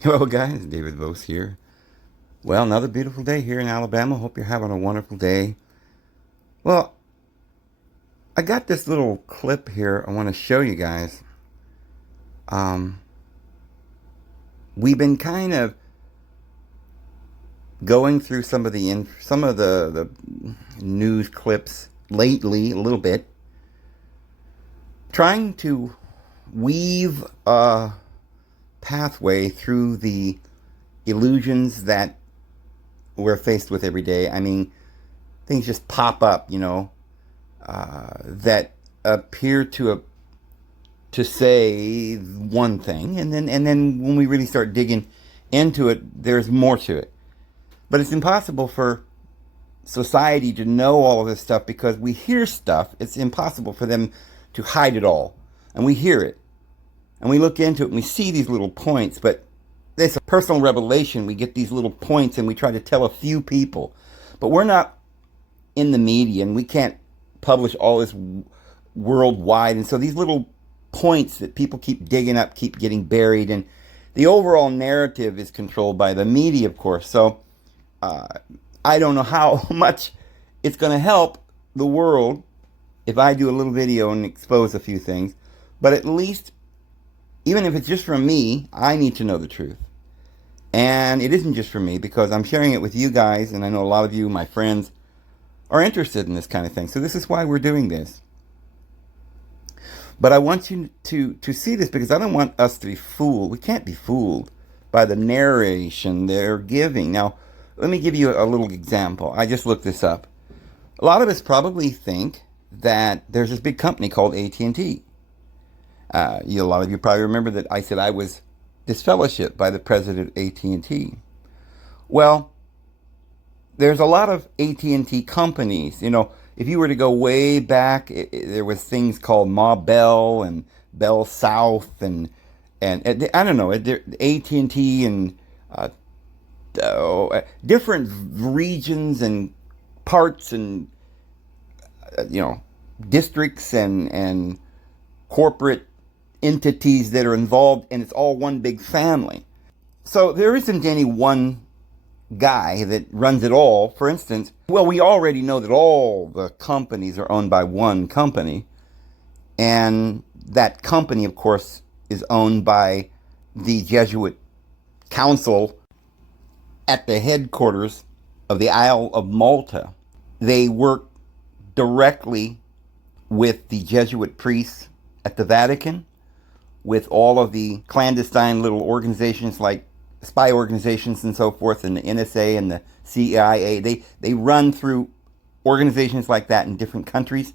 Hello, guys. David Vos here. Well, another beautiful day here in Alabama. Hope you're having a wonderful day. Well, I got this little clip here I want to show you guys. Um, we've been kind of going through some of the news clips lately, a little bit, trying to weave a pathway through the illusions that we're faced with every day. I mean, things just pop up, that appear to say one thing, and then when we really start digging into it, there's more to it. But it's impossible for society to know all of this stuff because we hear stuff. It's impossible for them to hide it all, and we hear it, and we look into it, and we see these little points, but it's a personal revelation. We get these little points, and we try to tell a few people, but we're not in the media, and we can't publish all this worldwide. And so these little points that people keep digging up keep getting buried, and the overall narrative is controlled by the media, of course. So uh, I don't know how much it's going to help the world if I do a little video and expose a few things, but at least, even if it's just from me, I need to know the truth. And it isn't just for me because I'm sharing it with you guys, and I know a lot of you, my friends, are interested in this kind of thing. So this is why we're doing this. But I want you to see this because I don't want us to be fooled. We can't be fooled by the narration they're giving. Now, let me give you a little example. I just looked this up. A lot of us probably think that there's this big company called AT&T. A lot of you probably remember that I said I was disfellowshipped by the president of AT&T. Well, there's a lot of AT&T companies. If you were to go way back, there was things called Ma Bell and Bell South and I don't know, AT&T and different regions and parts and districts and corporate entities that are involved, and it's all one big family. So there isn't any one guy that runs it all. For instance, well, we already know that all the companies are owned by one company, and that company, of course, is owned by the Jesuit council at the headquarters of the Isle of Malta. They work directly with the Jesuit priests at the Vatican, with all of the clandestine little organizations like spy organizations and so forth, and the NSA and the CIA. They run through organizations like that in different countries.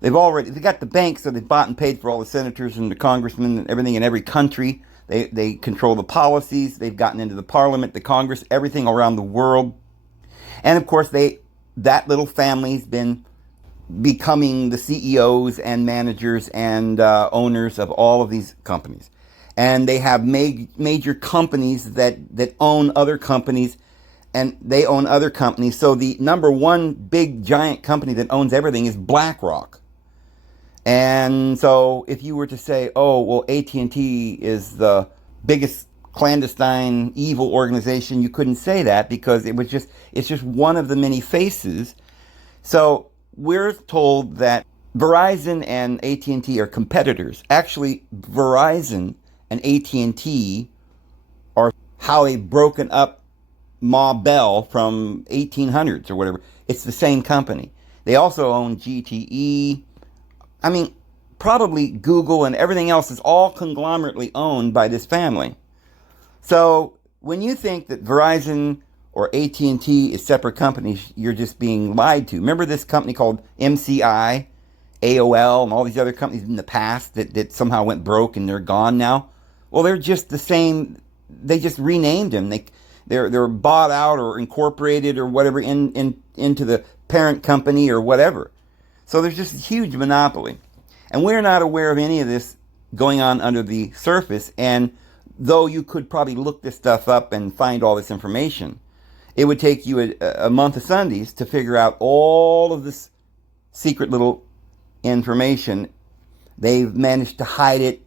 They got the banks, so they've bought and paid for all the senators and the congressmen and everything in every country. They control the policies. They've gotten into the parliament, the Congress, everything around the world. And of course, that little family's been becoming the CEOs and managers and owners of all of these companies. And they have major companies that own other companies, and they own other companies. So the number one big giant company that owns everything is BlackRock. And so if you were to say, oh, well, AT&T is the biggest clandestine evil organization, you couldn't say that because it's just one of the many faces. So we're told that Verizon and AT&T are competitors. Actually, Verizon and AT&T are how they've broken up Ma Bell from 1800s or whatever. It's the same company. They also own GTE. I mean, probably Google and everything else is all conglomerately owned by this family. So when you think that Verizon or AT&T is separate companies, you're just being lied to. Remember this company called MCI, AOL, and all these other companies in the past that somehow went broke and they're gone now? Well, they're just the same. They just renamed them. They're bought out or incorporated or whatever into the parent company or whatever. So there's just a huge monopoly. And we're not aware of any of this going on under the surface. And though you could probably look this stuff up and find all this information, it would take you a month of Sundays to figure out all of this secret little information. They've managed to hide it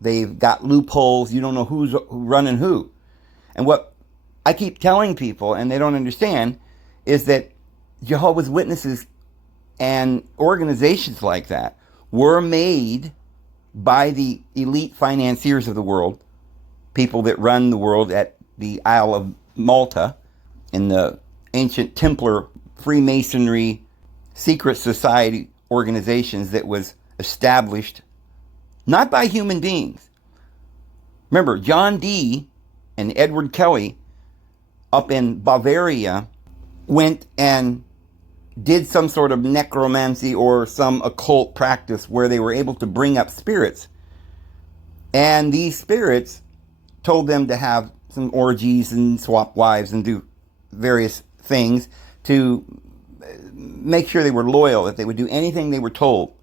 They've got loopholes. You don't know who's running who. And what I keep telling people, and they don't understand, is that Jehovah's Witnesses and organizations like that were made by the elite financiers of the world, people that run the world at the Isle of Malta in the ancient Templar Freemasonry secret society organizations that was established not by human beings. Remember, John Dee and Edward Kelly up in Bavaria went and did some sort of necromancy or some occult practice where they were able to bring up spirits. And these spirits told them to have some orgies and swap wives and do various things to make sure they were loyal, that they would do anything they were told.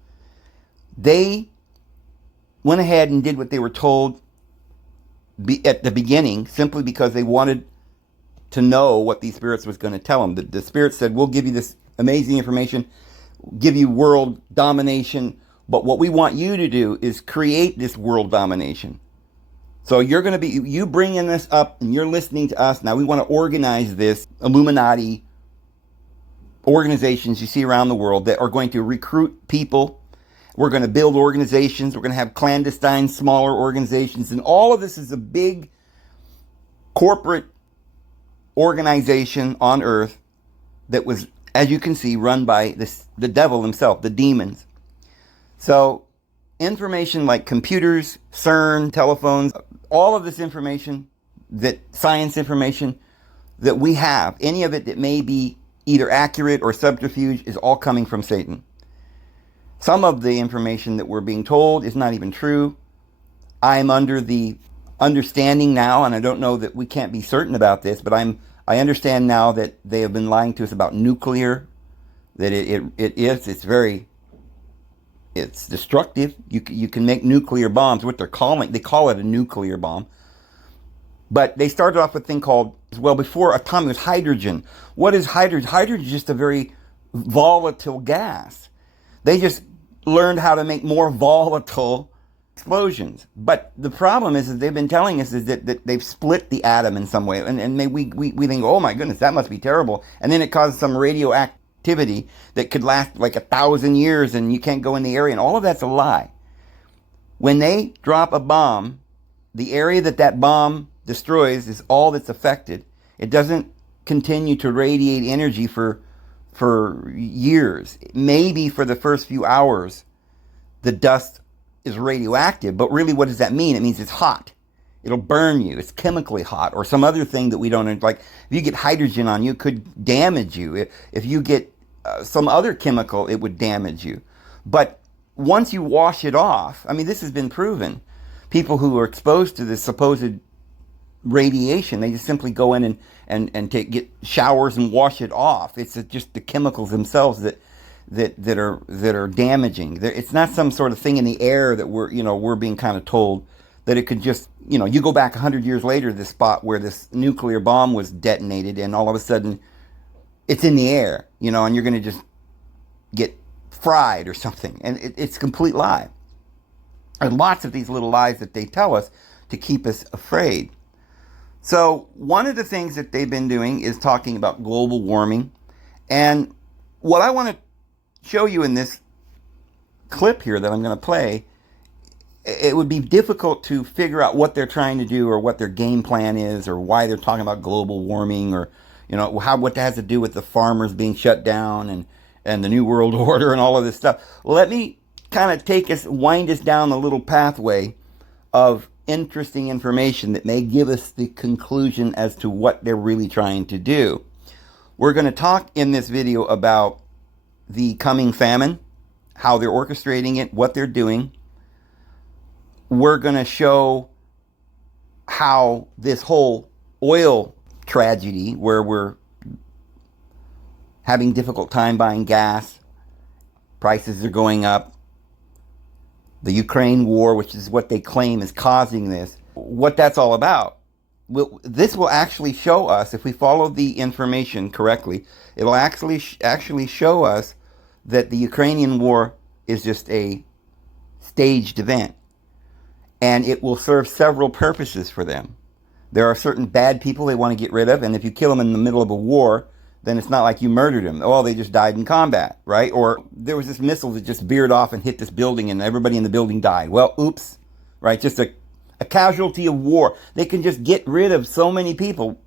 They went ahead and did what they were told at the beginning simply because they wanted to know what these spirits was going to tell them. The spirits said, we'll give you this amazing information, give you world domination, but what we want you to do is create this world domination. So you're going to be, you bringing this up and you're listening to us. Now we want to organize this Illuminati organizations you see around the world that are going to recruit people. We're going to build organizations. We're going to have clandestine, smaller organizations. And all of this is a big corporate organization on earth that was, as you can see, run by the devil himself, the demons. So information like computers, CERN, telephones, all of this information, that science information that we have, any of it that may be either accurate or subterfuge, is all coming from Satan. Some of the information that we're being told is not even true. I'm under the understanding now, and I don't know that we can't be certain about this, but I understand now that they have been lying to us about nuclear, that it's destructive. You can make nuclear bombs, what they call it a nuclear bomb. But they started off with a thing called, well, before atomic, it was hydrogen. What is hydrogen? Hydrogen is just a very volatile gas. They just learned how to make more volatile explosions. But the problem is that they've been telling us is that they've split the atom in some way. And we think, oh my goodness, that must be terrible. And then it causes some radioactivity that could last like 1,000 years and you can't go in the area. And all of that's a lie. When they drop a bomb, the area that bomb destroys is all that's affected. It doesn't continue to radiate energy for years. Maybe for the first few hours, the dust is radioactive, but really what does that mean? It means it's hot. It'll burn you. It's chemically hot, or some other thing that we don't, like if you get hydrogen on you, it could damage you. If you get some other chemical, it would damage you. But once you wash it off, I mean, this has been proven. People who are exposed to this supposed radiation, they just simply go in and get showers and wash it off. It's just the chemicals themselves that are damaging. It's not some sort of thing in the air that we're being kind of told that it could just, you go back 100 years later to the spot where this nuclear bomb was detonated and all of a sudden it's in the air, and you're going to just get fried or something. And it's a complete lie. There are lots of these little lies that they tell us to keep us afraid. So one of the things that they've been doing is talking about global warming. And what I want to show you in this clip here that I'm going to play, it would be difficult to figure out what they're trying to do or what their game plan is or why they're talking about global warming or, what that has to do with the farmers being shut down and the New World Order and all of this stuff. Let me kind of wind us down a little pathway of interesting information that may give us the conclusion as to what they're really trying to do. We're going to talk in this video about the coming famine, how they're orchestrating it, what they're doing. We're going to show how this whole oil tragedy, where we're having difficult time buying gas, prices are going up, the Ukraine war, which is what they claim is causing this, what that's all about. This will actually show us, if we follow the information correctly, it will actually show us that the Ukrainian war is just a staged event. and it will serve several purposes for them. There are certain bad people they want to get rid of, and if you kill them in the middle of a war, then it's not like you murdered them. Oh, they just died in combat, right? Or there was this missile that just veered off and hit this building, and everybody in the building died. Well, oops, right? Just a casualty of war. They can just get rid of so many people.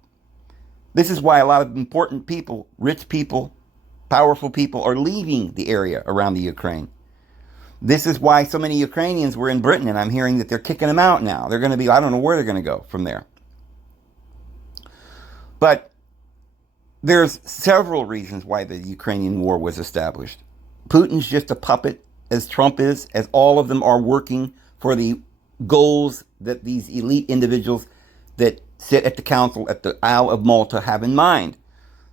This is why a lot of important people, rich people, powerful people are leaving the area around the Ukraine. This is why so many Ukrainians were in Britain, and I'm hearing that they're kicking them out now. They're going to be, I don't know where they're going to go from there. But there's several reasons why the Ukrainian war was established. Putin's just a puppet, as Trump is, as all of them are working for the goals that these elite individuals that sit at the council at the Isle of Malta have in mind.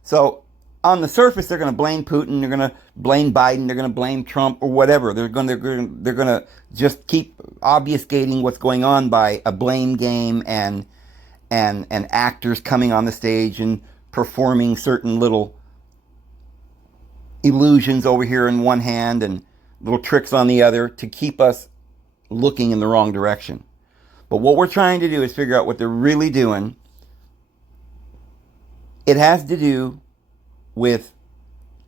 So on the surface, they're going to blame Putin, they're going to blame Biden, they're going to blame Trump or whatever. They're going to just keep obfuscating what's going on by a blame game and actors coming on the stage and performing certain little illusions over here in one hand and little tricks on the other to keep us looking in the wrong direction. But what we're trying to do is figure out what they're really doing. It has to do with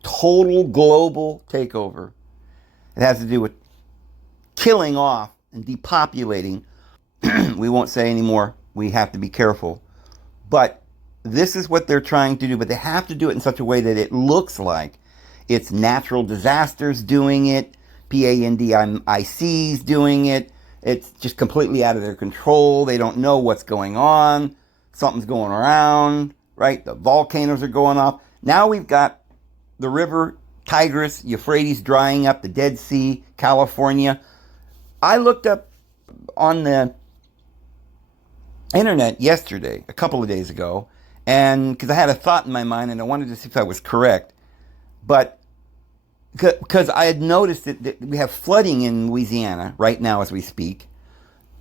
total global takeover. It has to do with killing off and depopulating. We won't say anymore. We have to be careful. But this is what they're trying to do. But they have to do it in such a way that it looks like it's natural disasters doing it, PANDICs doing it. It's just completely out of their control. They don't know what's going on. Something's going around, right? The volcanoes are going off. Now we've got the river Tigris, Euphrates drying up, the Dead Sea, California. I looked up on the internet yesterday, a couple of days ago, and because I had a thought in my mind and I wanted to see if I was correct. But because I had noticed that we have flooding in Louisiana right now as we speak,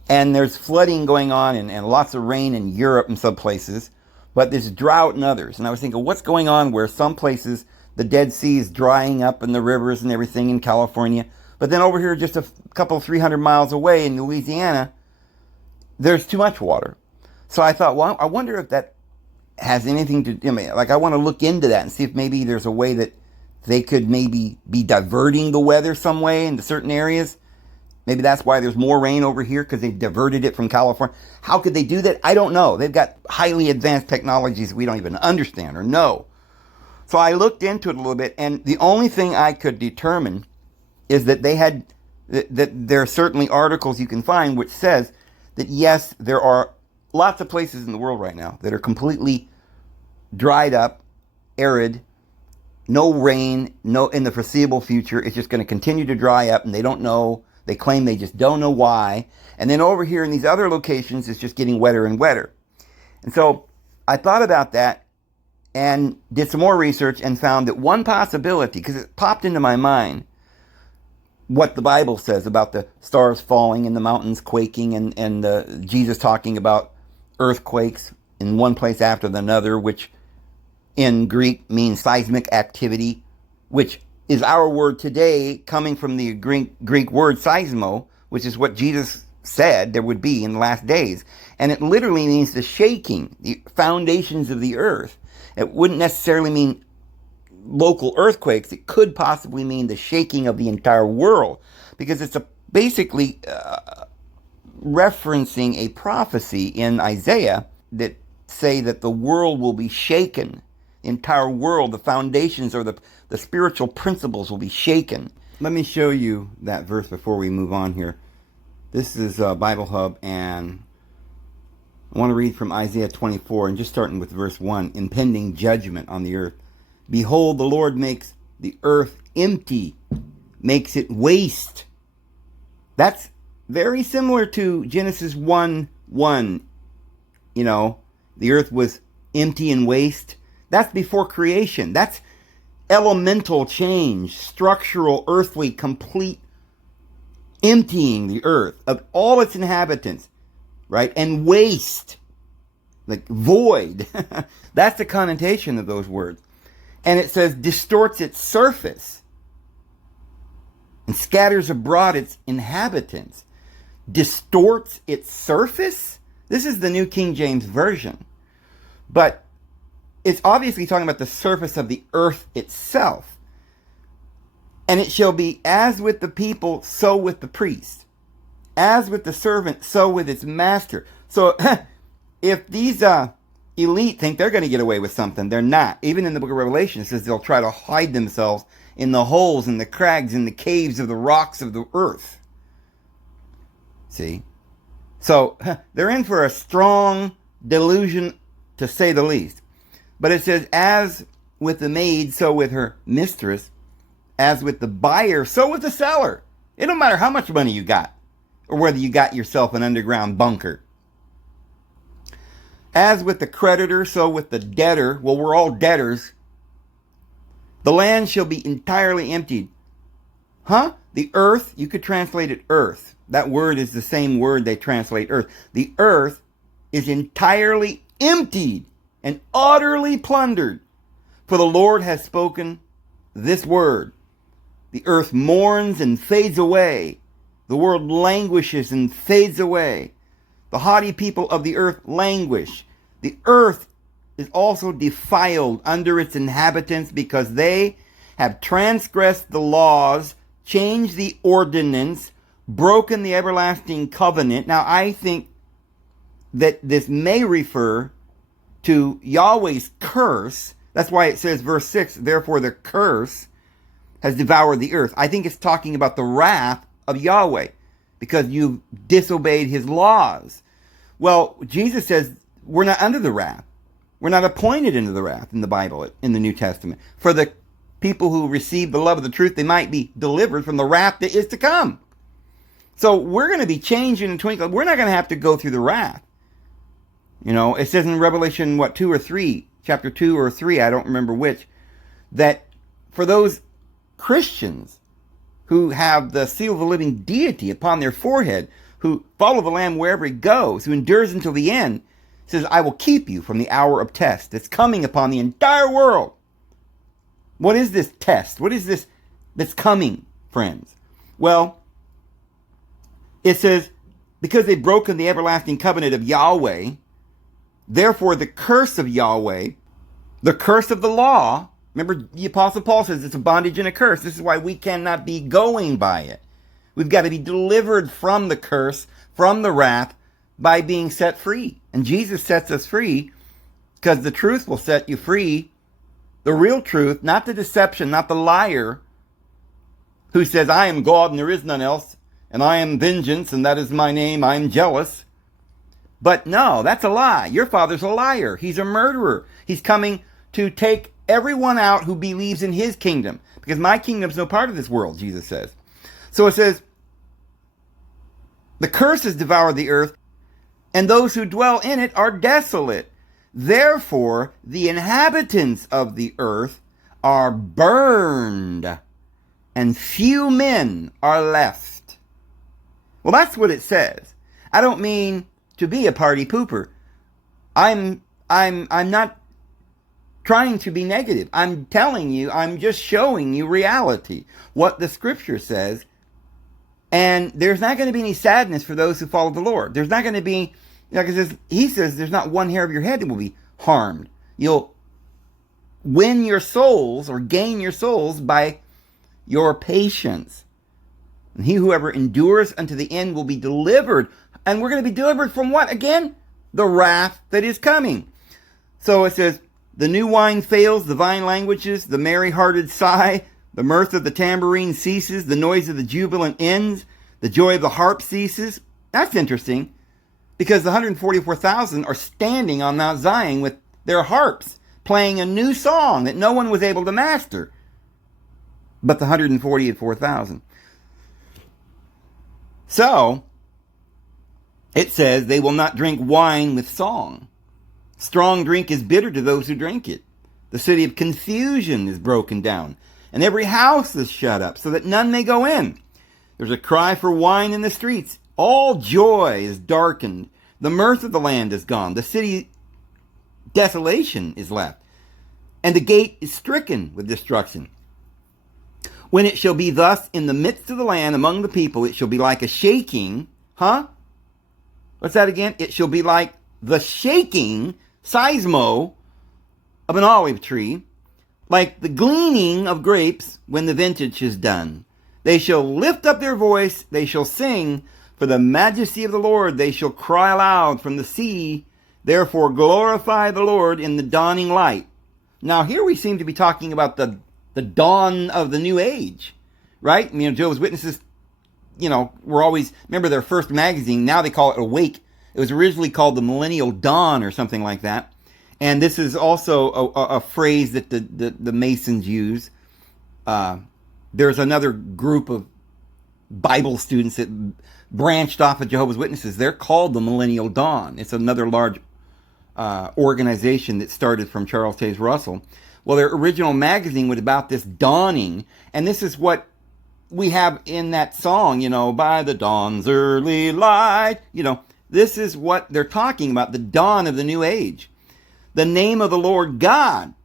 and there's flooding going on and lots of rain in Europe and some places, but there's drought in others. And I was thinking, what's going on where some places the Dead Sea is drying up and the rivers and everything in California, but then over here just a couple 300 miles away in Louisiana, there's too much water. So I thought, well, I wonder if that has anything to do, like I want to look into that and see if maybe there's a way that they could maybe be diverting the weather some way into certain areas. Maybe that's why there's more rain over here, because they've diverted it from California. How could they do that? I don't know. They've got highly advanced technologies we don't even understand or know. So I looked into it a little bit, and the only thing I could determine is that that there are certainly articles you can find which says that yes, there are lots of places in the world right now that are completely dried up, arid, no rain, no in the foreseeable future. It's just going to continue to dry up, and they don't know. They claim they just don't know why. And then over here in these other locations, it's just getting wetter and wetter. And so I thought about that and did some more research and found that one possibility, because it popped into my mind, what the Bible says about the stars falling and the mountains quaking and Jesus talking about earthquakes in one place after another, which in Greek means seismic activity, which is our word today coming from the Greek word seismo, which is what Jesus said there would be in the last days. And it literally means the shaking, the foundations of the earth. It wouldn't necessarily mean local earthquakes. It could possibly mean the shaking of the entire world, because it's basically referencing a prophecy in Isaiah that say that the world will be shaken. The entire world, the foundations or the spiritual principles will be shaken. Let me show you that verse before we move on here. This is Bible Hub, and I want to read from Isaiah 24, and just starting with verse 1. Impending judgment on the earth. Behold, the Lord makes the earth empty, makes it waste. That's very similar to Genesis 1:1. You know, the earth was empty and waste. That's before creation. That's elemental change, structural, earthly, complete emptying the earth of all its inhabitants, right? And waste, like void. That's the connotation of those words. And it says distorts its surface and scatters abroad its inhabitants. distorts its surface. This is the New King James Version. But it's obviously talking about the surface of the earth itself. And it shall be as with the people, so with the priest. As with the servant, so with its master. So if these elite think they're going to get away with something, they're not. Even in the book of Revelation, it says they'll try to hide themselves in the holes, in the crags, in the caves of the rocks of the earth. See? So they're in for a strong delusion, to say the least. But it says, as with the maid, so with her mistress. As with the buyer, so with the seller. It don't matter how much money you got, or whether you got yourself an underground bunker. As with the creditor, so with the debtor. Well, we're all debtors. The land shall be entirely emptied. The earth, you could translate it earth. That word is the same word they translate earth. The earth is entirely emptied and utterly plundered. For the Lord has spoken this word. The earth mourns and fades away. The world languishes and fades away. The haughty people of the earth languish. The earth is also defiled under its inhabitants, because they have transgressed the laws, changed the ordinance, broken the everlasting covenant. Now, I think that this may refer to Yahweh's curse. That's why it says, verse 6, therefore the curse has devoured the earth. I think it's talking about the wrath of Yahweh, because you disobeyed his laws. Well, Jesus says we're not under the wrath. We're not appointed into the wrath in the Bible, in the New Testament. For the people who receive the love of the truth, they might be delivered from the wrath that is to come. So we're going to be changed in a twinkle. We're not going to have to go through the wrath. You know, it says in Revelation, 2 or 3, chapter 2 or 3, I don't remember which, that for those Christians who have the seal of the living deity upon their forehead, who follow the Lamb wherever he goes, who endures until the end, says, I will keep you from the hour of test that's coming upon the entire world. What is this test? What is this that's coming, friends? Well, it says, because they've broken the everlasting covenant of Yahweh, therefore the curse of Yahweh, the curse of the law. Remember, the Apostle Paul says it's a bondage and a curse. This is why we cannot be going by it. We've got to be delivered from the curse, from the wrath, by being set free. And Jesus sets us free, because the truth will set you free. The real truth, not the deception, not the liar, who says, I am God and there is none else, and I am vengeance, and that is my name, I am jealous. But no, that's a lie. Your father's a liar. He's a murderer. He's coming to take everyone out who believes in his kingdom, because my kingdom's no part of this world, Jesus says. So it says, the curse has devoured the earth, and those who dwell in it are desolate. Therefore, the inhabitants of the earth are burned, and few men are left. Well, that's what it says. I don't mean to be a party pooper. I'm not trying to be negative. I'm telling you, I'm just showing you reality, what the scripture says. And there's not going to be any sadness for those who follow the Lord. There's not going to be, like it says, he says, there's not one hair of your head that will be harmed. You'll win your souls or gain your souls by your patience. And he whoever endures unto the end will be delivered. And we're going to be delivered from what? Again, the wrath that is coming. So it says, the new wine fails, the vine languishes, the merry-hearted sigh, the mirth of the tambourine ceases, the noise of the jubilant ends, the joy of the harp ceases. That's interesting, because the 144,000 are standing on Mount Zion with their harps, playing a new song that no one was able to master, but the 144,000. So, it says they will not drink wine with song. Strong drink is bitter to those who drink it. The city of confusion is broken down, and every house is shut up, so that none may go in. There's a cry for wine in the streets. All joy is darkened. The mirth of the land is gone. The city desolation is left, and the gate is stricken with destruction. When it shall be thus in the midst of the land among the people, it shall be like a shaking Huh? What's that again? It shall be like the shaking, seismo, of an olive tree, like the gleaning of grapes when the vintage is done. They shall lift up their voice, they shall sing for the majesty of the Lord. They shall cry aloud from the sea. Therefore glorify the Lord in the dawning light. Now here we seem to be talking about the dawn of the new age, right? Jehovah's Witnesses, were always, remember their first magazine, now they call it Awake. It was originally called the Millennial Dawn or something like that. And this is also a phrase that the Masons use. There's another group of Bible students that branched off of Jehovah's Witnesses. They're called the Millennial Dawn. It's another large organization that started from Charles Taze Russell. Well, their original magazine was about this dawning, and this is what we have in that song, by the dawn's early light. This is what they're talking about, the dawn of the new age. The name of the Lord God,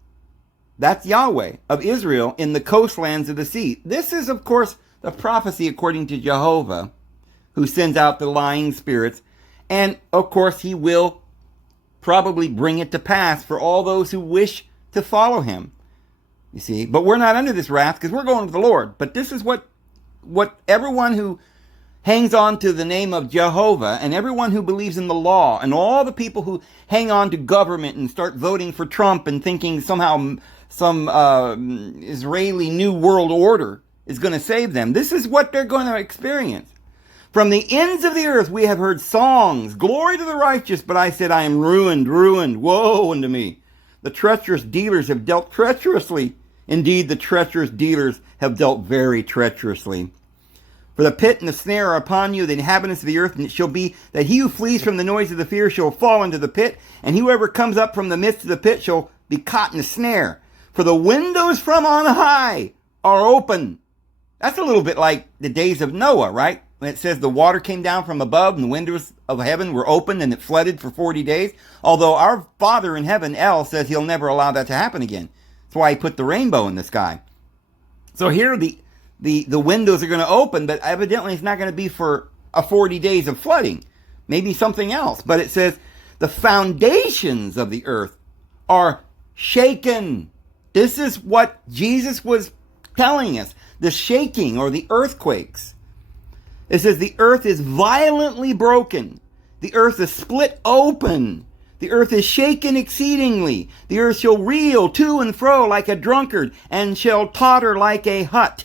that's Yahweh, of Israel in the coastlands of the sea. This is, of course, the prophecy according to Jehovah, who sends out the lying spirits. And, of course, he will probably bring it to pass for all those who wish to follow him. You see, but we're not under this wrath because we're going to the Lord. But this is what everyone who hangs on to the name of Jehovah, and everyone who believes in the law, and all the people who hang on to government and start voting for Trump and thinking somehow some Israeli new world order is going to save them. This is what they're going to experience. From the ends of the earth we have heard songs, glory to the righteous, but I said, I am ruined, ruined, woe unto me. The treacherous dealers have dealt treacherously. Indeed, the treacherous dealers have dealt very treacherously. For the pit and the snare are upon you, the inhabitants of the earth, and it shall be that he who flees from the noise of the fear shall fall into the pit, and whoever comes up from the midst of the pit shall be caught in a snare. For the windows from on high are open. That's a little bit like the days of Noah, right? When it says the water came down from above and the windows of heaven were open and it flooded for 40 days. Although our Father in heaven, El, says he'll never allow that to happen again. That's why he put the rainbow in the sky. So here the windows are going to open, but evidently it's not going to be for a 40 days of flooding. Maybe something else. But it says the foundations of the earth are shaken. This is what Jesus was telling us. The shaking or the earthquakes. It says the earth is violently broken. The earth is split open. The earth is shaken exceedingly. The earth shall reel to and fro like a drunkard, and shall totter like a hut.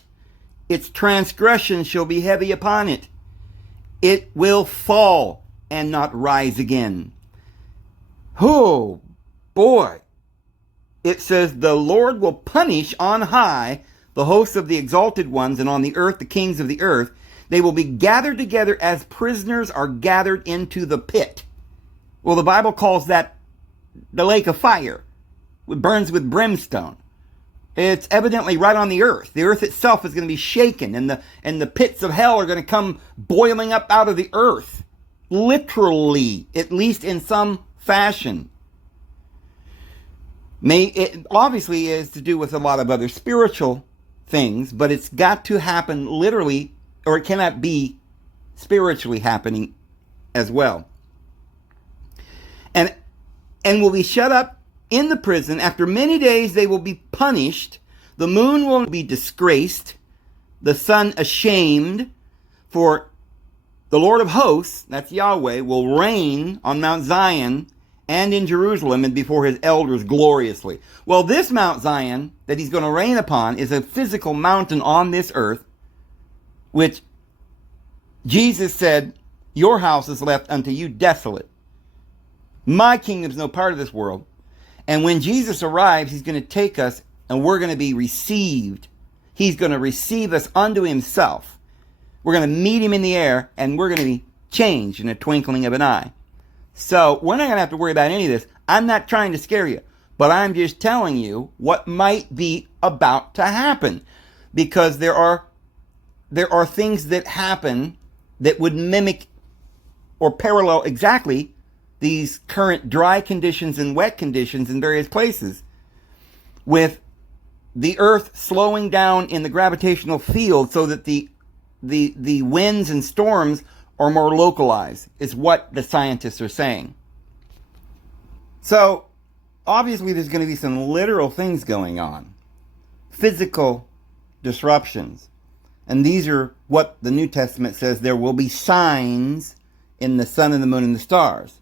Its transgression shall be heavy upon it. It will fall and not rise again. Oh, boy. It says the Lord will punish on high the hosts of the exalted ones, and on the earth the kings of the earth. They will be gathered together as prisoners are gathered into the pit. Well, the Bible calls that the lake of fire. It burns with brimstone. It's evidently right on the earth. The earth itself is going to be shaken, and the pits of hell are going to come boiling up out of the earth. Literally, at least in some fashion. It obviously is to do with a lot of other spiritual things, but it's got to happen literally, or it cannot be spiritually happening as well. And will be shut up in the prison. After many days they will be punished. The moon will be disgraced, the sun ashamed, for the Lord of hosts, that's Yahweh, will reign on Mount Zion and in Jerusalem and before his elders gloriously. Well, this Mount Zion that he's going to reign upon is a physical mountain on this earth, which Jesus said, your house is left unto you desolate. My kingdom is no part of this world. And when Jesus arrives, he's going to take us and we're going to be received. He's going to receive us unto himself. We're going to meet him in the air and we're going to be changed in a twinkling of an eye. So we're not going to have to worry about any of this. I'm not trying to scare you, but I'm just telling you what might be about to happen, because there are things that happen that would mimic or parallel exactly these current dry conditions and wet conditions in various places, with the earth slowing down in the gravitational field so that the winds and storms or more localized, is what the scientists are saying. So, obviously, there's going to be some literal things going on, physical disruptions. And these are what the New Testament says: there will be signs in the sun and the moon and the stars.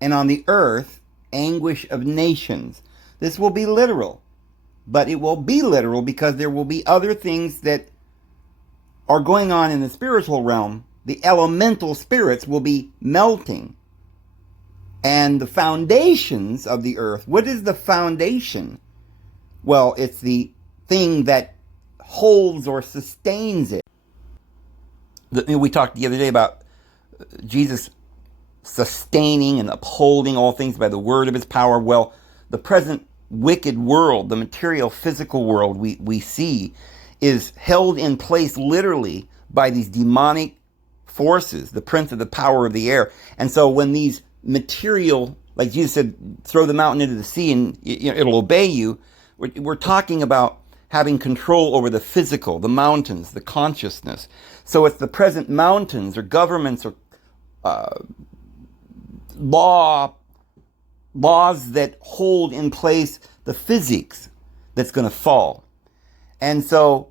And on the earth, anguish of nations. This will be literal. But it will be literal because there will be other things that are going on in the spiritual realm. The elemental spirits will be melting. And the foundations of the earth, what is the foundation? Well, it's the thing that holds or sustains it. We talked the other day about Jesus sustaining and upholding all things by the word of his power. Well, the present wicked world, the material physical world we see, is held in place literally by these demonic forces, the prince of the power of the air. And so when these material, like Jesus said, throw the mountain into the sea and it'll obey you, we're talking about having control over the physical, the mountains, the consciousness. So it's the present mountains or governments or laws that hold in place the physics that's going to fall. And so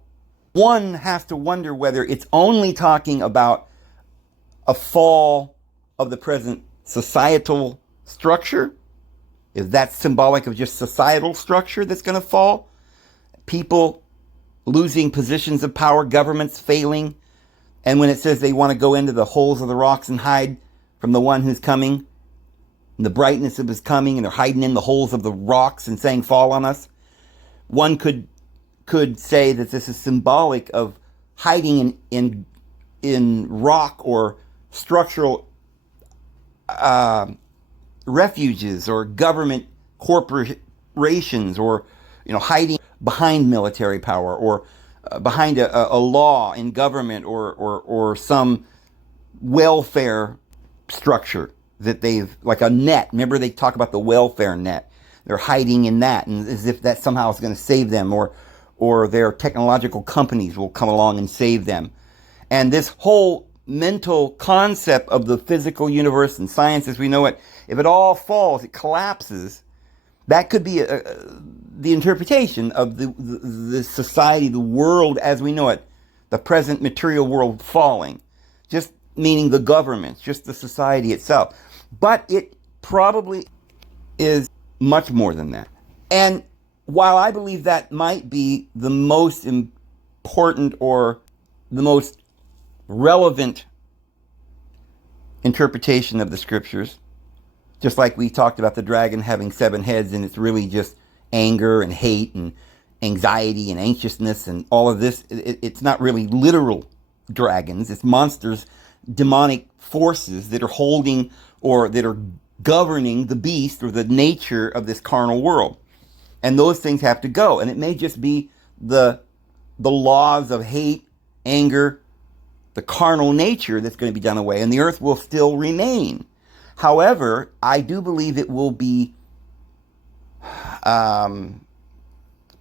one has to wonder whether it's only talking about a fall of the present societal structure. Is that symbolic of just societal structure that's going to fall? People losing positions of power, governments failing. And when it says they want to go into the holes of the rocks and hide from the one who's coming, and the brightness of his coming, and they're hiding in the holes of the rocks and saying, fall on us. One could say that this is symbolic of hiding in rock or structural refuges or government corporations, or hiding behind military power, or behind a law in government, or some welfare structure that they've, like a net. Remember, they talk about the welfare net. They're hiding in that, and as if that somehow is going to save them, or their technological companies will come along and save them. And this whole mental concept of the physical universe and science as we know it, if it all falls, it collapses, that could be the interpretation of the society, the world as we know it, the present material world falling. Just meaning the governments, just the society itself. But it probably is much more than that. And while I believe that might be the most important or the most relevant interpretation of the scriptures, just like we talked about the dragon having 7 heads, and it's really just anger and hate and anxiety and anxiousness and all of this. It's not really literal dragons. It's monsters, demonic forces that are holding or that are governing the beast or the nature of this carnal world. And those things have to go. And it may just be the laws of hate, anger, the carnal nature that's going to be done away, and the earth will still remain. However, I do believe it will be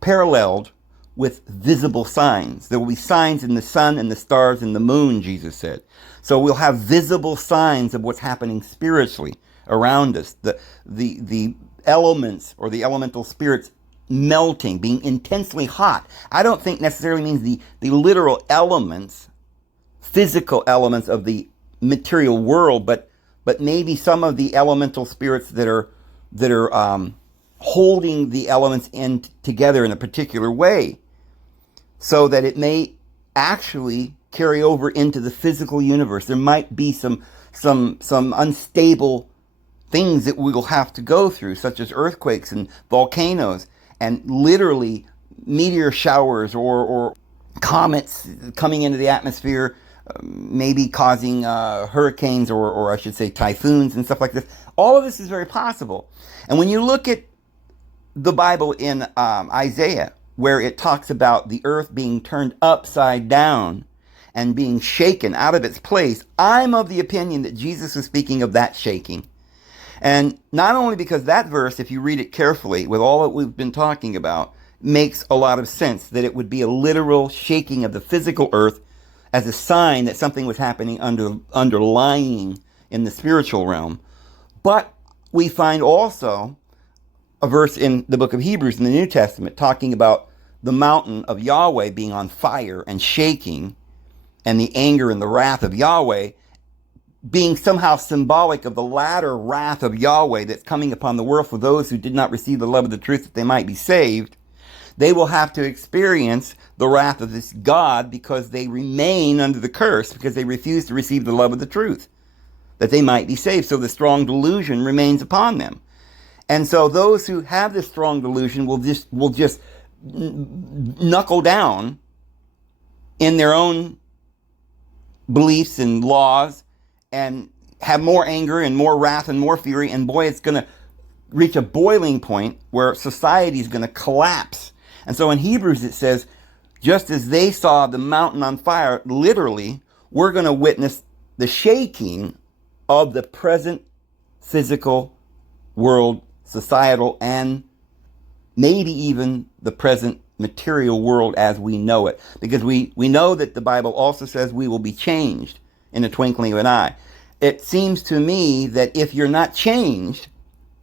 paralleled with visible signs. There will be signs in the sun and the stars and the moon, Jesus said. So we'll have visible signs of what's happening spiritually around us. The elements or the elemental spirits melting, being intensely hot. I don't think necessarily means the literal elements, physical elements of the material world, but maybe some of the elemental spirits that are holding the elements in together in a particular way, so that it may actually carry over into the physical universe. There might be some unstable things that we will have to go through, such as earthquakes and volcanoes, and literally meteor showers or comets coming into the atmosphere, maybe causing hurricanes or I should say typhoons and stuff like this. All of this is very possible. And when you look at the Bible in Isaiah, where it talks about the earth being turned upside down and being shaken out of its place, I'm of the opinion that Jesus is speaking of that shaking. And not only because that verse, if you read it carefully, with all that we've been talking about, makes a lot of sense, that it would be a literal shaking of the physical earth as a sign that something was happening underlying in the spiritual realm. But we find also a verse in the book of Hebrews in the New Testament talking about the mountain of Yahweh being on fire and shaking, and the anger and the wrath of Yahweh being somehow symbolic of the latter wrath of Yahweh that's coming upon the world for those who did not receive the love of the truth that they might be saved. They will have to experience the wrath of this God because they remain under the curse, because they refuse to receive the love of the truth, that they might be saved. So the strong delusion remains upon them. And so those who have this strong delusion will just knuckle down in their own beliefs and laws and have more anger and more wrath and more fury. And boy, it's going to reach a boiling point where society is going to collapse. And so in Hebrews it says, just as they saw the mountain on fire, literally, we're going to witness the shaking of the present physical world, societal, and maybe even the present material world as we know it. Because we know that the Bible also says we will be changed in the twinkling of an eye. It seems to me that if you're not changed,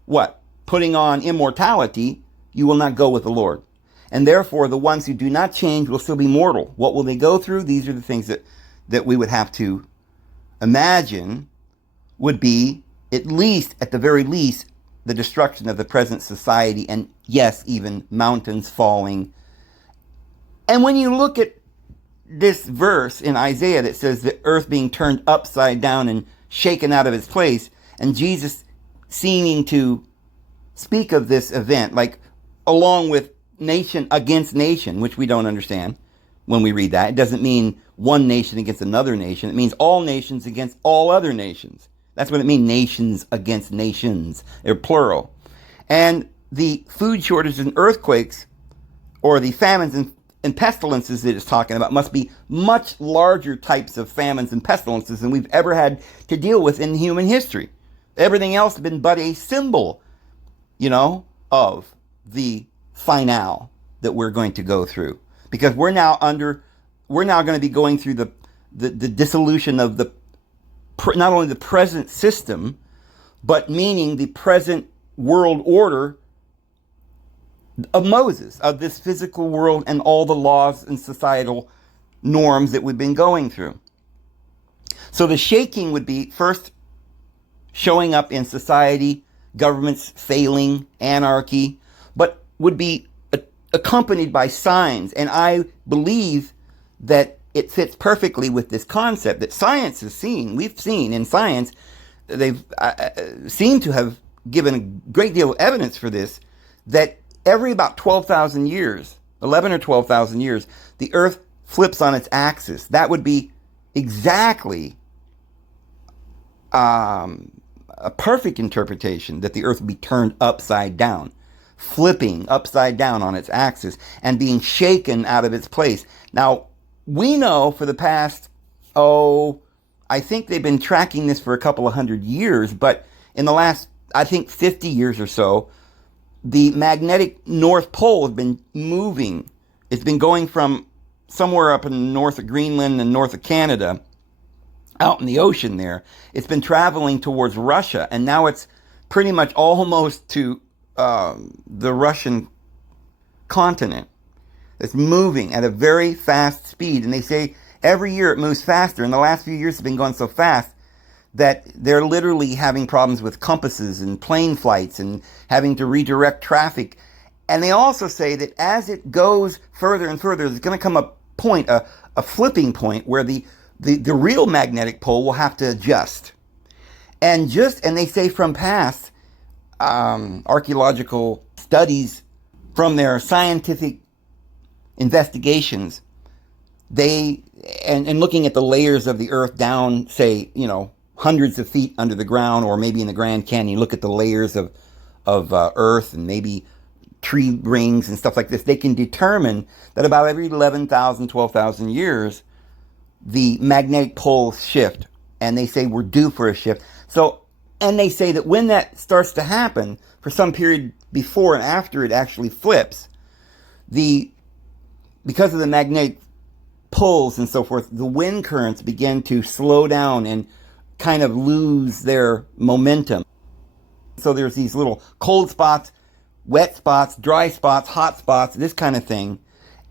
what? Putting on immortality, you will not go with the Lord. And therefore, the ones who do not change will still be mortal. What will they go through? These are the things that we would have to imagine would be, at the very least, the destruction of the present society, and yes, even mountains falling. And when you look at this verse in Isaiah that says the earth being turned upside down and shaken out of its place, and Jesus seeming to speak of this event, like along with nation against nation, which we don't understand when we read that. It doesn't mean one nation against another nation. It means all nations against all other nations. That's what it means, nations against nations. They're plural. And the food shortages and earthquakes, or the famines and pestilences that it's talking about, must be much larger types of famines and pestilences than we've ever had to deal with in human history. Everything else has been but a symbol, of the finale that we're going to go through. Because we're now going to be going through the dissolution of not only the present system, but meaning the present world order of Moses, of this physical world and all the laws and societal norms that we've been going through. So the shaking would be first showing up in society, governments failing, anarchy, but would be accompanied by signs. And I believe that it fits perfectly with this concept that science has seen. We've seen in science, they've seemed to have given a great deal of evidence for this, that every about 12,000 years, 11 or 12,000 years, the earth flips on its axis. That would be exactly a perfect interpretation, that the earth would be turned upside down, flipping upside down on its axis and being shaken out of its place. Now, we know for the past, I think they've been tracking this for a couple of hundred years, but in the last, I think 50 years or so, the magnetic North Pole has been moving. It's been going from somewhere up in the north of Greenland and north of Canada, out in the ocean there. It's been traveling towards Russia, and now it's pretty much almost to the Russian continent. It's moving at a very fast speed, and they say every year it moves faster. In the last few years, it's been going so fast that they're literally having problems with compasses and plane flights and having to redirect traffic. And they also say that as it goes further and further, there's going to come a point, a flipping point, where the real magnetic pole will have to adjust. And they say from past archaeological studies, from their scientific investigations, and looking at the layers of the earth down, say, hundreds of feet under the ground, or maybe in the Grand Canyon, look at the layers of earth and maybe tree rings and stuff like this, they can determine that about every 11,000, 12,000 years, the magnetic poles shift. And they say we're due for a shift. So, and they say that when that starts to happen, for some period before and after it actually flips, because of the magnetic pulls and so forth, the wind currents begin to slow down and kind of lose their momentum. So there's these little cold spots, wet spots, dry spots, hot spots, this kind of thing.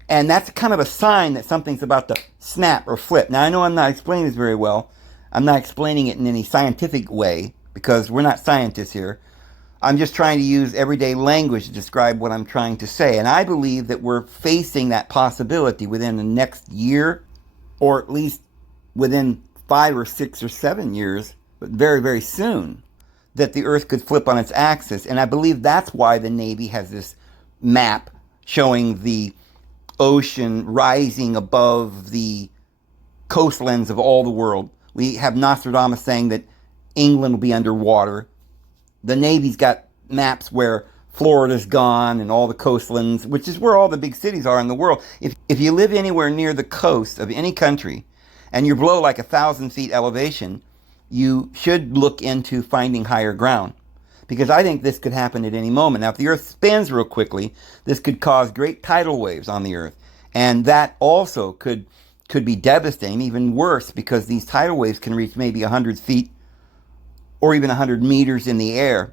And that's kind of a sign that something's about to snap or flip. Now, I know I'm not explaining this very well. I'm not explaining it in any scientific way because we're not scientists here. I'm just trying to use everyday language to describe what I'm trying to say. And I believe that we're facing that possibility within the next year, or at least within 5 or 6 or 7 years, but very, very soon, that the Earth could flip on its axis. And I believe that's why the Navy has this map showing the ocean rising above the coastlands of all the world. We have Nostradamus saying that England will be underwater. The Navy's got maps where Florida's gone and all the coastlands, which is where all the big cities are in the world. If you live anywhere near the coast of any country and you're below like 1,000 feet elevation, you should look into finding higher ground. Because I think this could happen at any moment. Now, if the Earth spins real quickly, this could cause great tidal waves on the Earth. And that also could be devastating, even worse, because these tidal waves can reach maybe 100 feet or even 100 meters in the air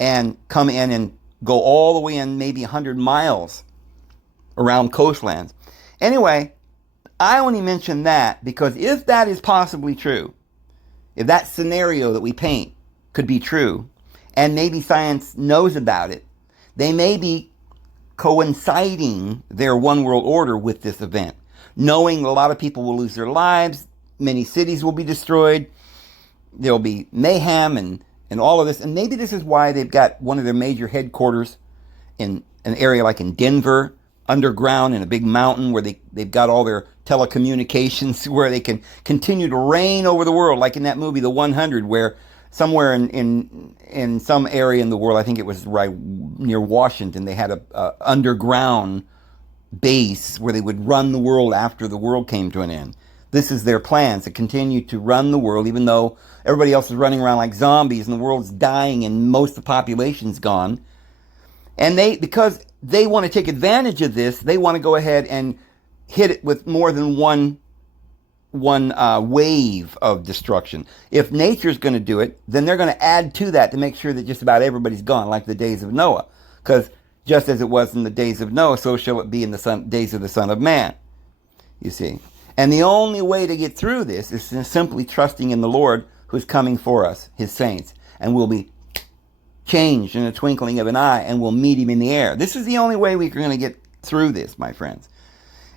and come in and go all the way in maybe 100 miles around coastlands. Anyway, I only mention that because if that is possibly true, if that scenario that we paint could be true, and maybe science knows about it, they may be coinciding their one world order with this event, knowing a lot of people will lose their lives, many cities will be destroyed, there'll be mayhem and all of this. And maybe this is why they've got one of their major headquarters in an area like in Denver, underground in a big mountain where they've got all their telecommunications where they can continue to reign over the world, like in that movie The 100, where somewhere in some area in the world, I think it was right near Washington, they had a underground base where they would run the world after the world came to an end. This is their plans, to continue to run the world, even though everybody else is running around like zombies and the world's dying and most of the population's gone. And because they want to take advantage of this, they want to go ahead and hit it with more than one wave of destruction. If nature's going to do it, then they're going to add to that to make sure that just about everybody's gone, like the days of Noah. Because just as it was in the days of Noah, so shall it be in the days of the Son of Man. You see. And the only way to get through this is simply trusting in the Lord who's coming for us, his saints. And we'll be changed in a twinkling of an eye, and we'll meet him in the air. This is the only way we're going to get through this, my friends,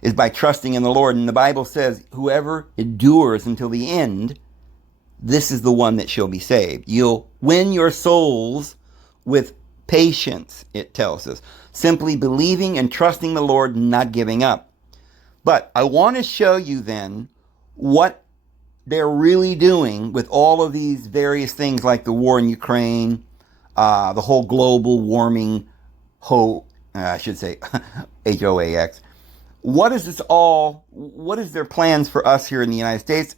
is by trusting in the Lord. And the Bible says, whoever endures until the end, this is the one that shall be saved. You'll win your souls with patience, it tells us. Simply believing and trusting the Lord and not giving up. But I want to show you then what they're really doing with all of these various things like the war in Ukraine, the whole global warming, I should say HOAX. What is this all? What is their plans for us here in the United States?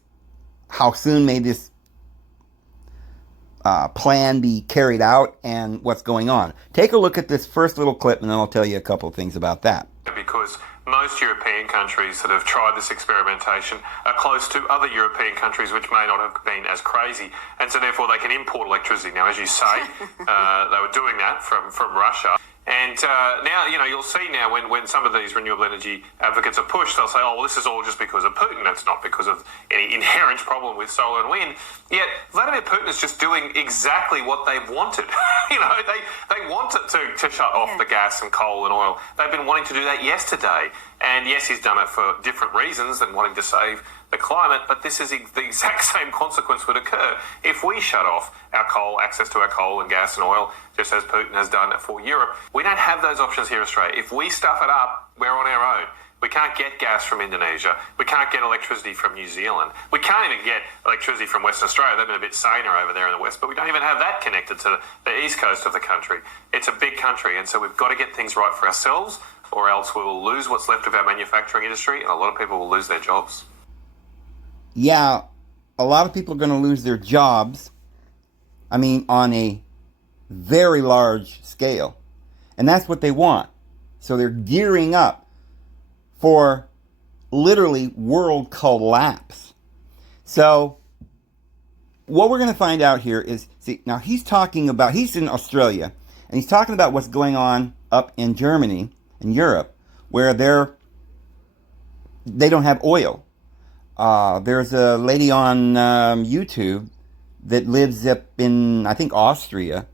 How soon may this plan be carried out, and what's going on? Take a look at this first little clip, and then I'll tell you a couple of things about that. Because most European countries that have tried this experimentation are close to other European countries which may not have been as crazy, and so therefore they can import electricity. Now, as you say, they were doing that from Russia. And now, you'll see now when some of these renewable energy advocates are pushed, they'll say, oh, well, this is all just because of Putin. That's not because of any inherent problem with solar and wind. Yet Vladimir Putin is just doing exactly what they've wanted. They wanted to shut off the gas and coal and oil. They've been wanting to do that yesterday. And yes, he's done it for different reasons than wanting to save the climate, but this is the exact same consequence would occur if we shut off our coal, access to our coal and gas and oil, just as Putin has done for Europe. We don't have those options here in Australia. If we stuff it up, we're on our own. We can't get gas from Indonesia. We can't get electricity from New Zealand. We can't even get electricity from Western Australia. They've been a bit saner over there in the west, but we don't even have that connected to the east coast of the country. It's a big country, and so we've got to get things right for ourselves, or else we will lose what's left of our manufacturing industry, and a lot of people will lose their jobs. Yeah, a lot of people are going to lose their jobs, on a very large scale. And that's what they want. So they're gearing up for literally world collapse. So what we're going to find out here is, see, now he's in Australia, and he's talking about what's going on up in Germany and Europe, where they don't have oil. There's a lady on YouTube that lives up in, I think, Austria,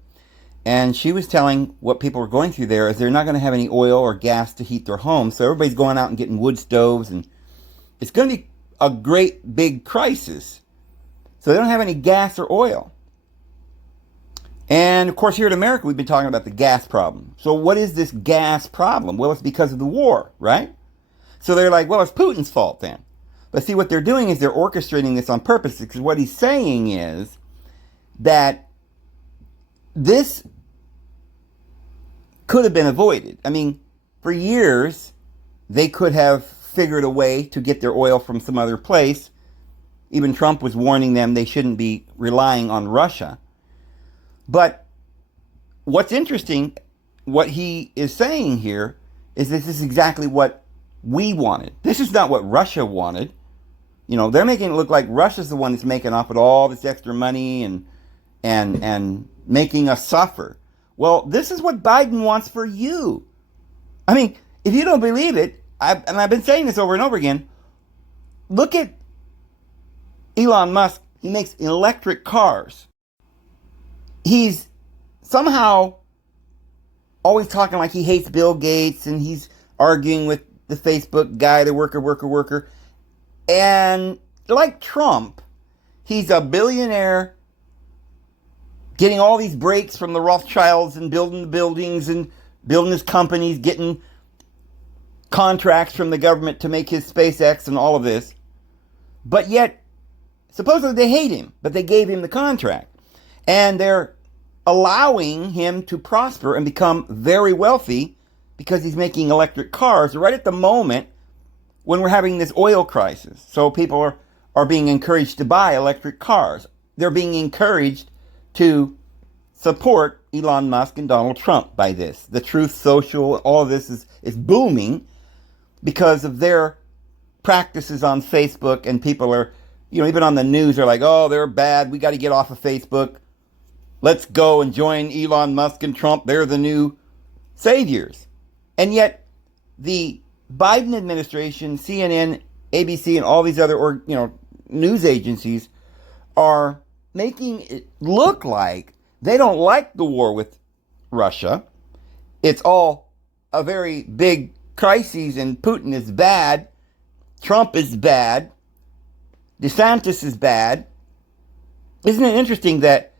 and she was telling what people are going through there is they're not going to have any oil or gas to heat their homes, so everybody's going out and getting wood stoves, and it's going to be a great big crisis. So they don't have any gas or oil. And of course, here in America, we've been talking about the gas problem. So what is this gas problem? Well, it's because of the war, right? So they're like, well, it's Putin's fault then. But see, what they're doing is they're orchestrating this on purpose, because what he's saying is that this could have been avoided. I mean, for years, they could have figured a way to get their oil from some other place. Even Trump was warning them they shouldn't be relying on Russia. But what's interesting, what he is saying here, is this is exactly what we wanted. This is not what Russia wanted. You know, they're making it look like Russia's the one that's making off with all this extra money and making us suffer. Well, this is what Biden wants for you. I mean, if you don't believe it, I've been saying this over and over again, look at Elon Musk. He makes electric cars. He's somehow always talking like he hates Bill Gates, and he's arguing with the Facebook guy, the worker. And like Trump, he's a billionaire getting all these breaks from the Rothschilds and building the buildings and building his companies, getting contracts from the government to make his SpaceX and all of this. But yet, supposedly they hate him, but they gave him the contract. And they're allowing him to prosper and become very wealthy because he's making electric cars right at the moment when we're having this oil crisis. So people are being encouraged to buy electric cars. They're being encouraged to support Elon Musk and Donald Trump by this. The Truth Social, all of this is booming because of their practices on Facebook, and people are, you know, even on the news, they're like, oh, they're bad. We got to get off of Facebook. Let's go and join Elon Musk and Trump. They're the new saviors. And yet the Biden administration, CNN, ABC, and all these other news agencies are making it look like they don't like the war with Russia. It's all a very big crisis, and Putin is bad. Trump is bad. DeSantis is bad. Isn't it interesting that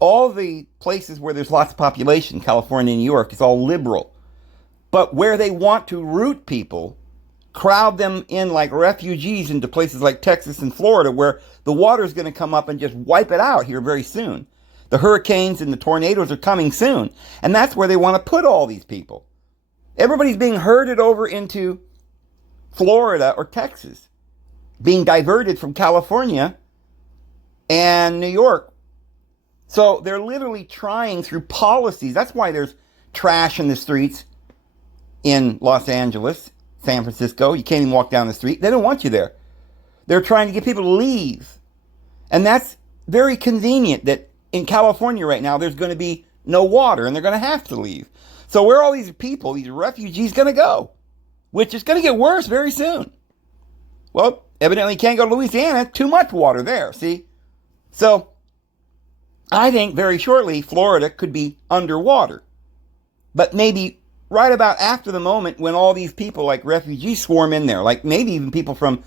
all the places where there's lots of population, California and New York, is all liberal. But where they want to root people, crowd them in like refugees into places like Texas and Florida, where the water is going to come up and just wipe it out here very soon. The hurricanes and the tornadoes are coming soon. And that's where they want to put all these people. Everybody's being herded over into Florida or Texas, being diverted from California and New York. So they're literally trying through policies. That's why there's trash in the streets in Los Angeles, San Francisco. You can't even walk down the street. They don't want you there. They're trying to get people to leave. And that's very convenient that in California right now, there's going to be no water and they're going to have to leave. So where are all these people, these refugees, going to go? Which is going to get worse very soon. Well, evidently you can't go to Louisiana. Too much water there, see? So I think very shortly Florida could be underwater. But maybe right about after the moment when all these people like refugees swarm in there, like maybe even people from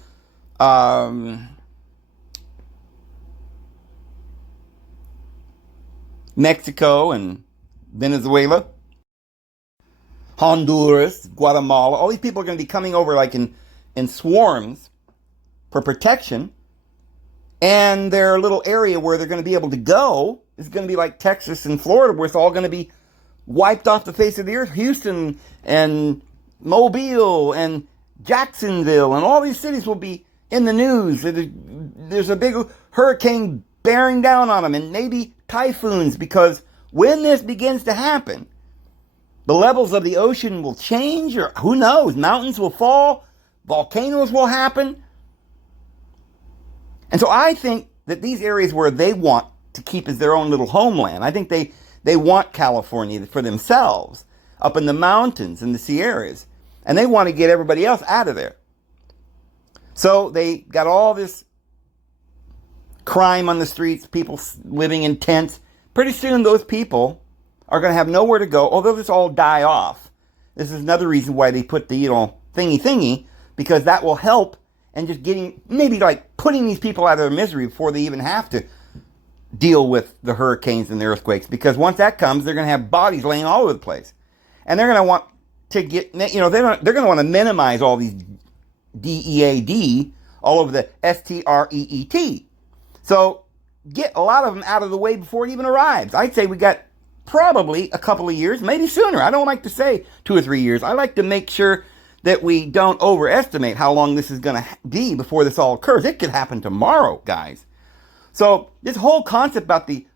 Mexico and Venezuela, Honduras, Guatemala, all these people are going to be coming over like in swarms for protection. And their little area where they're going to be able to go is going to be like Texas and Florida, where it's all going to be wiped off the face of the earth. Houston and Mobile and Jacksonville and all these cities will be in the news. There's a big hurricane bearing down on them, and maybe typhoons, because when this begins to happen, the levels of the ocean will change, or who knows, mountains will fall. Volcanoes will happen. And so I think that these areas where they want to keep as their own little homeland, I think they want California for themselves, up in the mountains and the Sierras. And they want to get everybody else out of there. So they got all this crime on the streets, people living in tents. Pretty soon those people are going to have nowhere to go, although this all die off. This is another reason why they put the, thingy, because that will help and just getting, maybe like putting these people out of their misery before they even have to deal with the hurricanes and the earthquakes. Because once that comes, they're going to have bodies laying all over the place. And they're going to want to get, they're going to want to minimize all these DEAD all over the STREET. So get a lot of them out of the way before it even arrives. I'd say we got probably a couple of years, maybe sooner. I don't like to say 2 or 3 years. I like to make sure that we don't overestimate how long this is going to be before this all occurs. It could happen tomorrow, guys. So this whole concept about the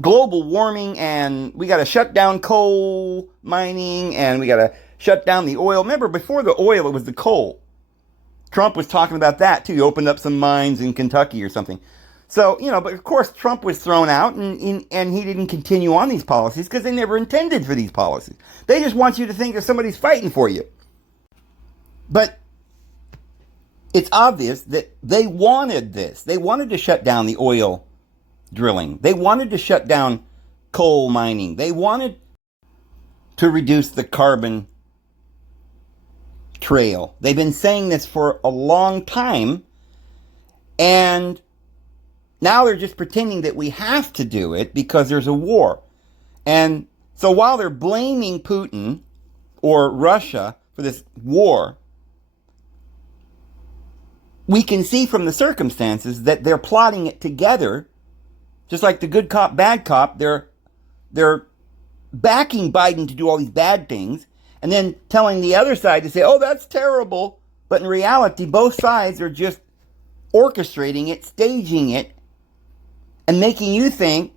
global warming and we got to shut down coal mining and we got to shut down the oil. Remember, before the oil, it was the coal. Trump was talking about that too. He opened up some mines in Kentucky or something. So, but of course Trump was thrown out and he didn't continue on these policies because they never intended for these policies. They just want you to think that somebody's fighting for you. But it's obvious that they wanted this. They wanted to shut down the oil drilling. They wanted to shut down coal mining. They wanted to reduce the carbon trail. They've been saying this for a long time, and now they're just pretending that we have to do it because there's a war. And so while they're blaming Putin or Russia for this war, we can see from the circumstances that they're plotting it together. Just like the good cop, bad cop, they're backing Biden to do all these bad things and then telling the other side to say, oh, that's terrible. But in reality, both sides are just orchestrating it, staging it, and making you think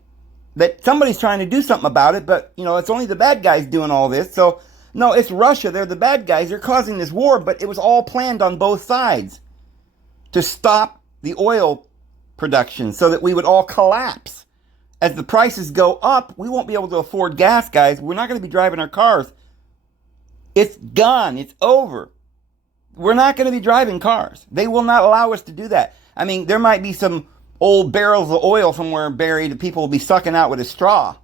that somebody's trying to do something about it, but, it's only the bad guys doing all this. So, no, it's Russia. They're the bad guys. They're causing this war, but it was all planned on both sides to stop the oil production so that we would all collapse. As the prices go up, we won't be able to afford gas, guys. We're not going to be driving our cars. It's done. It's over. We're not going to be driving cars. They will not allow us to do that. I mean, there might be some old barrels of oil somewhere buried that people will be sucking out with a straw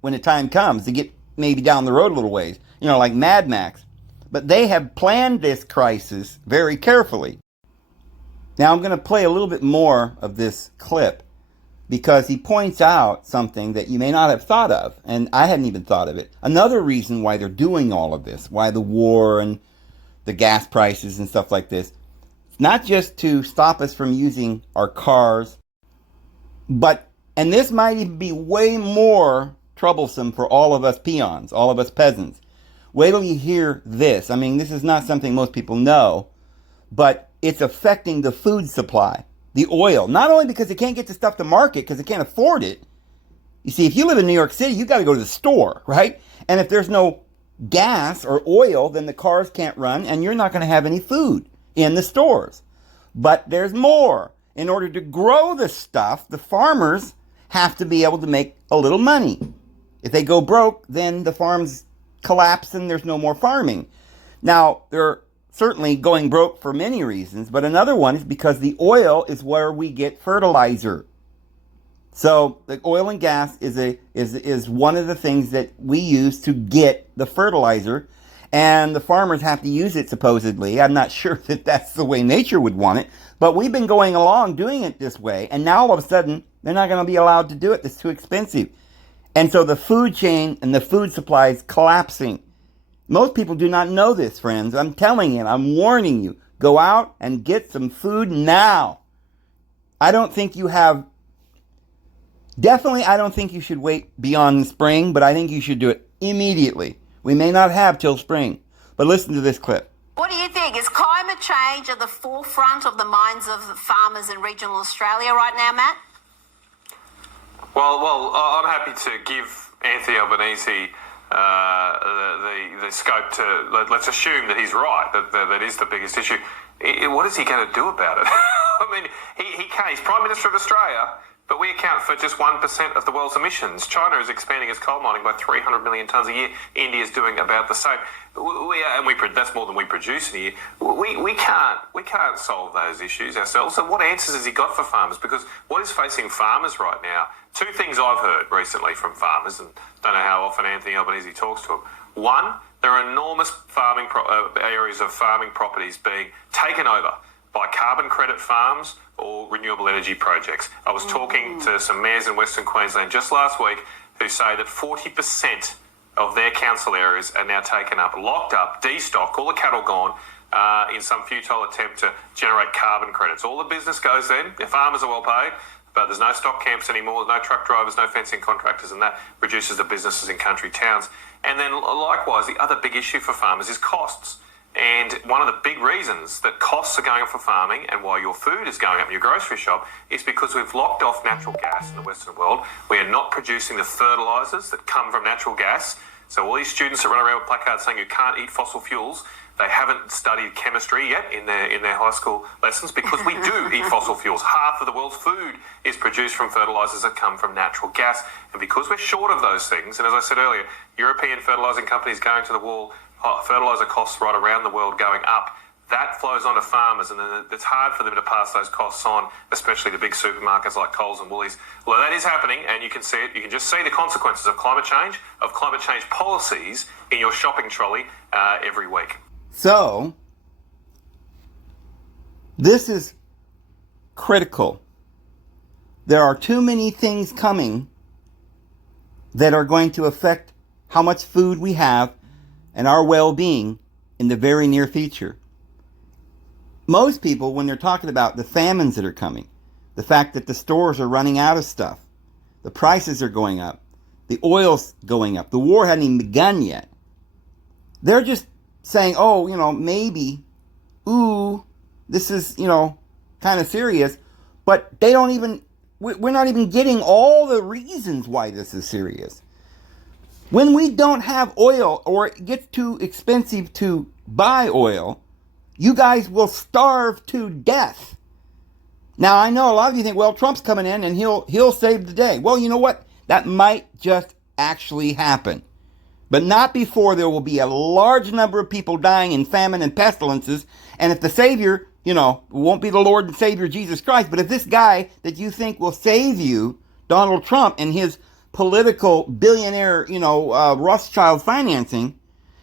when the time comes to get maybe down the road a little ways, like Mad Max. But they have planned this crisis very carefully. Now I'm going to play a little bit more of this clip because he points out something that you may not have thought of, and I hadn't even thought of it. Another reason why they're doing all of this, why the war and the gas prices and stuff like this, it's not just to stop us from using our cars, but, and this might even be way more troublesome for all of us peons, all of us peasants. Wait till you hear this. I mean, this is not something most people know, but it's affecting the food supply, the oil. Not only because they can't get the stuff to market because they can't afford it. You see, if you live in New York City, you got to go to the store, right? And if there's no gas or oil, then the cars can't run and you're not going to have any food in the stores. But there's more. In order to grow the stuff, the farmers have to be able to make a little money. If they go broke, then the farms collapse and there's no more farming. Now, they're certainly going broke for many reasons, but another one is because the oil is where we get fertilizer. So the oil and gas is one of the things that we use to get the fertilizer, and the farmers have to use it supposedly. I'm not sure that that's the way nature would want it, but we've been going along doing it this way, and now all of a sudden they're not going to be allowed to do it. It's too expensive. And so the food chain and the food supply is collapsing. Most people do not know this, friends. I'm telling you, I'm warning you. Go out and get some food now. I don't think you should wait beyond spring, but I think you should do it immediately. We may not have till spring, but listen to this clip. What do you think? Is climate change at the forefront of the minds of farmers in regional Australia right now, Matt? Well, I'm happy to give Anthony Albanese the scope to, let's assume that he's right, that is the biggest issue. What is he going to do about it? I mean, he can't. He's Prime Minister of Australia, but we account for just 1% of the world's emissions. China is expanding its coal mining by 300 million tonnes a year. India is doing about the same. That's more than we produce in a year. We can't solve those issues ourselves. And what answers has he got for farmers? Because what is facing farmers right now, two things I've heard recently from farmers, and don't know how often Anthony Albanese talks to them. One, there are enormous farming areas of farming properties being taken over by carbon credit farms or renewable energy projects. I was talking to some mayors in Western Queensland just last week who say that 40% of their council areas are now taken up, locked up, destocked, all the cattle gone, in some futile attempt to generate carbon credits. All the business goes then, the farmers are well paid, but there's no stock camps anymore, there's no truck drivers, no fencing contractors, and that reduces the businesses in country towns. And then likewise, the other big issue for farmers is costs. And one of the big reasons that costs are going up for farming and why your food is going up in your grocery shop is because we've locked off natural gas in the Western world. We are not producing the fertilisers that come from natural gas. So all these students that run around with placards saying you can't eat fossil fuels, they haven't studied chemistry yet in their high school lessons, because we do eat fossil fuels. Half of the world's food is produced from fertilisers that come from natural gas. And because we're short of those things, and as I said earlier, European fertilising companies going to the wall, fertiliser costs right around the world going up, that flows on to farmers, and then it's hard for them to pass those costs on, especially the big supermarkets like Coles and Woolies. Well, that is happening, and you can see it. You can just see the consequences of climate change policies in your shopping trolley every week. So, this is critical. There are too many things coming that are going to affect how much food we have and our well-being in the very near future. Most people, when they're talking about the famines that are coming, the fact that the stores are running out of stuff, the prices are going up, the oil's going up, the war hadn't even begun yet, they're just saying, oh, maybe, this is, kind of serious, but we're not even getting all the reasons why this is serious. When we don't have oil, or it gets too expensive to buy oil, you guys will starve to death. Now, I know a lot of you think, well, Trump's coming in and he'll save the day. Well, you know what? That might just actually happen. But not before there will be a large number of people dying in famine and pestilences. And if the Savior, won't be the Lord and Savior Jesus Christ, but if this guy that you think will save you, Donald Trump, and his political billionaire, Rothschild financing,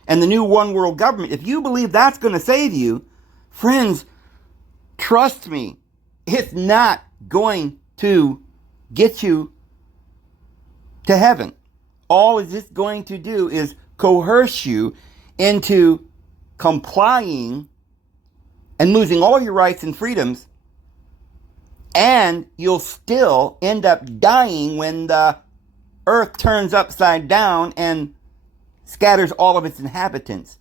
and the new one world government, if you believe that's going to save you, friends, trust me, it's not going to get you to heaven. All is this going to do is coerce you into complying and losing all your rights and freedoms, and you'll still end up dying when the earth turns upside down and scatters all of its inhabitants.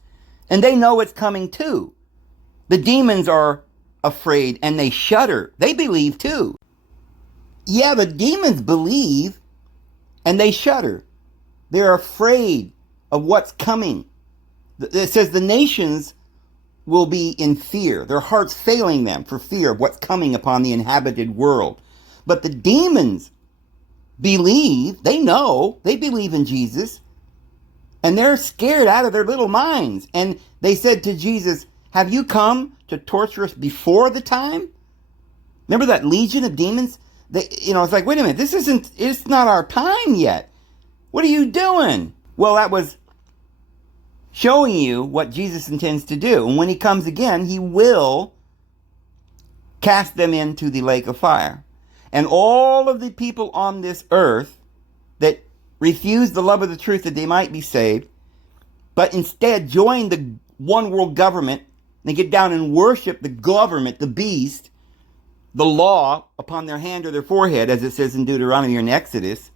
And they know it's coming too. The demons are afraid and they shudder. They believe too. Yeah, the demons believe and they shudder. They're afraid of what's coming. It says the nations will be in fear, their hearts failing them for fear of what's coming upon the inhabited world. But the demons believe, they know, they believe in Jesus, and they're scared out of their little minds. And they said to Jesus, have you come to torture us before the time? Remember that legion of demons? It's like, wait a minute, it's not our time yet. What are you doing? Well, that was showing you what Jesus intends to do. And when he comes again, he will cast them into the lake of fire. And all of the people on this earth that refuse the love of the truth that they might be saved, but instead join the one world government, they get down and worship the government, the beast, the law upon their hand or their forehead, as it says in Deuteronomy or in Exodus.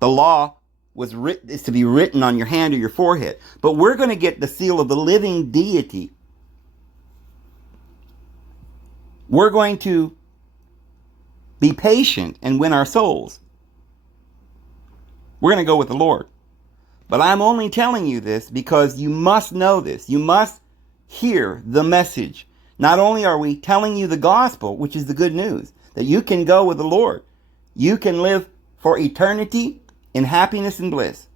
The law is to be written on your hand or your forehead. But we're going to get the seal of the living deity. We're going to be patient and win our souls. We're going to go with the Lord. But I'm only telling you this because you must know this. You must hear the message. Not only are we telling you the gospel, which is the good news, that you can go with the Lord. You can live for eternity in happiness and bliss.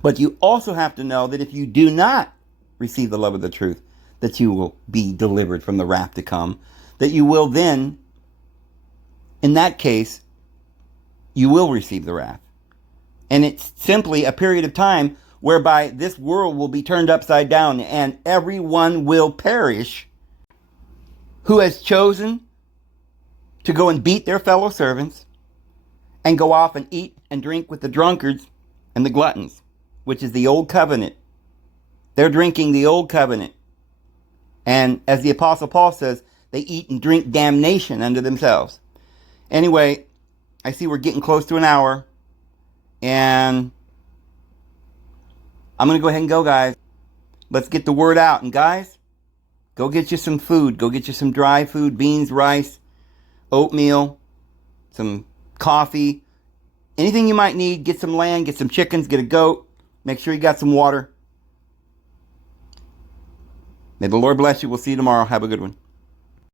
But you also have to know that if you do not receive the love of the truth, that you will be delivered from the wrath to come. That you will then, in that case, you will receive the wrath. And it's simply a period of time whereby this world will be turned upside down and everyone will perish who has chosen to go and beat their fellow servants and go off and eat and drink with the drunkards and the gluttons, which is the old covenant. They're drinking the old covenant. And as the Apostle Paul says, they eat and drink damnation unto themselves. Anyway, I see we're getting close to an hour. And I'm going to go ahead and go, guys. Let's get the word out. And guys, go get you some food. Go get you some dry food, beans, rice, oatmeal, some coffee, anything you might need. Get some land, get some chickens, get a goat. Make sure you got some water. May the Lord bless you. We'll see you tomorrow. Have a good one.